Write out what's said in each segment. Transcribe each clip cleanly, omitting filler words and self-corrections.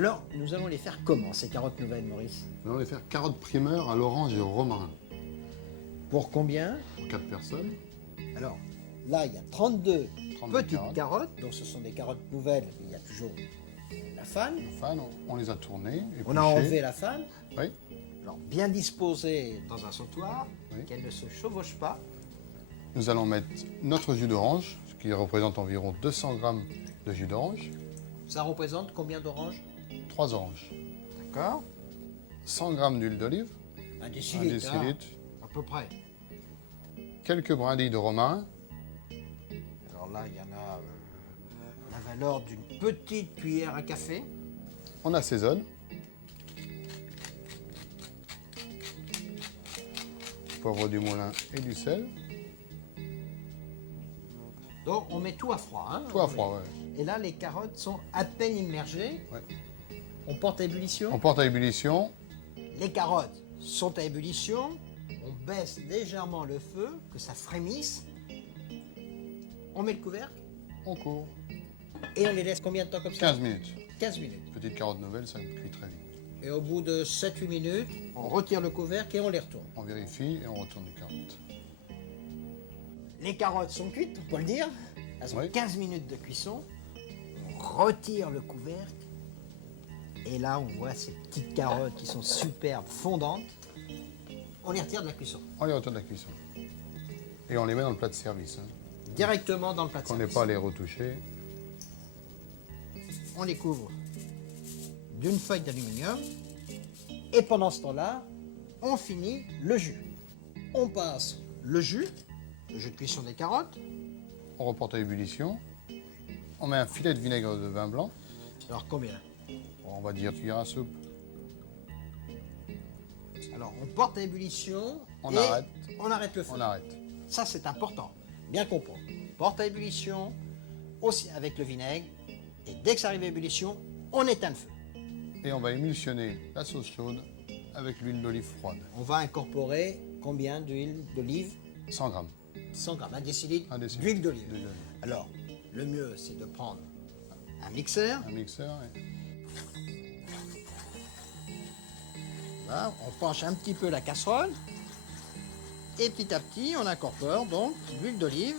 Alors, nous allons les faire comment, ces carottes nouvelles, Maurice? Nous allons les faire carottes primeurs à l'orange et au romarin. Pour combien? Pour 4 personnes. Alors, là, il y a 32 32 petites carottes. Donc, ce sont des carottes nouvelles. Il y a toujours la fan. Enfin, on les a tournées. On a enlevé la fan. Oui. Alors, bien disposées dans un sautoir, Oui. qu'elles ne se chevauchent pas. Nous allons mettre notre jus d'orange, ce qui représente environ 200 g de jus d'orange. Ça représente combien d'oranges? 3 oranges. D'accord. 100 g d'huile d'olive. Un 1 décilitre. décilitre. À peu près. Quelques brindilles de romarin. Alors là, il y en a la valeur d'une petite cuillère à café. On assaisonne. Poivre du moulin et du sel. Donc, on met tout à froid. Hein, Tout à froid, ouais. Et là, les carottes sont à peine immergées. Ouais. On porte à ébullition. On porte à ébullition. Les carottes sont à ébullition. On baisse légèrement le feu, que ça frémisse. On met le couvercle On court. et on les laisse combien de temps comme ça? 15 minutes. 15 minutes. Petite carotte nouvelle, ça cuit très vite. Et au bout de 7-8 minutes, on retire le couvercle et on les retourne. On vérifie et on retourne les carottes. Les carottes sont cuites, on peut le dire. Elles ont Oui. 15 minutes de cuisson. On retire le couvercle. Et là, on voit ces petites carottes qui sont superbes, fondantes. On les retire de la cuisson. On les retourne de la cuisson. Et on les met dans le plat de service. Hein. Directement dans le plat de Qu'on n'ait service. pas à les retoucher. On les couvre d'une feuille d'aluminium. Et pendant ce temps-là, on finit le jus. On passe le jus de cuisson des carottes. On reporte à ébullition. On met un filet de vinaigre de vin blanc. Alors combien? On va dire cuillère à soupe. Alors on porte à ébullition. On et arrête. On arrête le feu. On arrête. Ça c'est important. Bien comprendre. Porte à ébullition, aussi avec le vinaigre. Et dès que ça arrive à ébullition, on éteint le feu. Et on va émulsionner la sauce chaude avec l'huile d'olive froide. On va incorporer combien d'huile d'olive? 100 grammes. 100 grammes, un décilitre Un décilitre d'huile d'olive. d'huile d'olive. Alors, le mieux, c'est de prendre un mixeur. Un mixeur. Et... Là, on penche un petit peu la casserole. Et petit à petit, on incorpore donc l'huile d'olive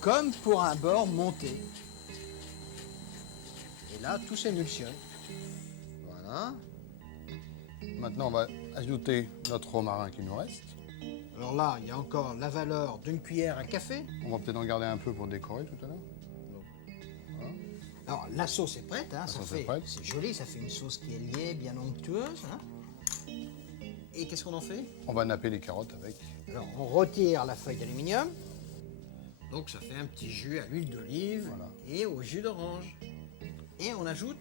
comme pour un beurre monté. Et là, tout s'émulsionne. Voilà. Maintenant, on va ajouter notre romarin qui nous reste. Alors là, il y a encore la valeur d'une cuillère à café. On va peut-être en garder un peu pour décorer tout à l'heure. Alors, la sauce est prête, hein, sauce est prête. c'est joli, ça fait une sauce qui est liée, bien onctueuse. Hein. Et qu'est-ce qu'on en fait? On va napper les carottes avec. Alors, on retire la feuille d'aluminium. Donc, ça fait un petit jus à l'huile d'olive Voilà. et au jus d'orange. Et on ajoute,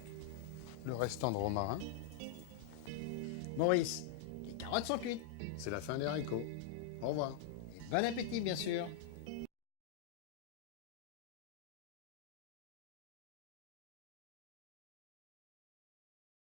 Le restant de romarin. Maurice, les carottes sont cuites. C'est la fin des haricots. Au revoir. Et bon appétit, bien sûr.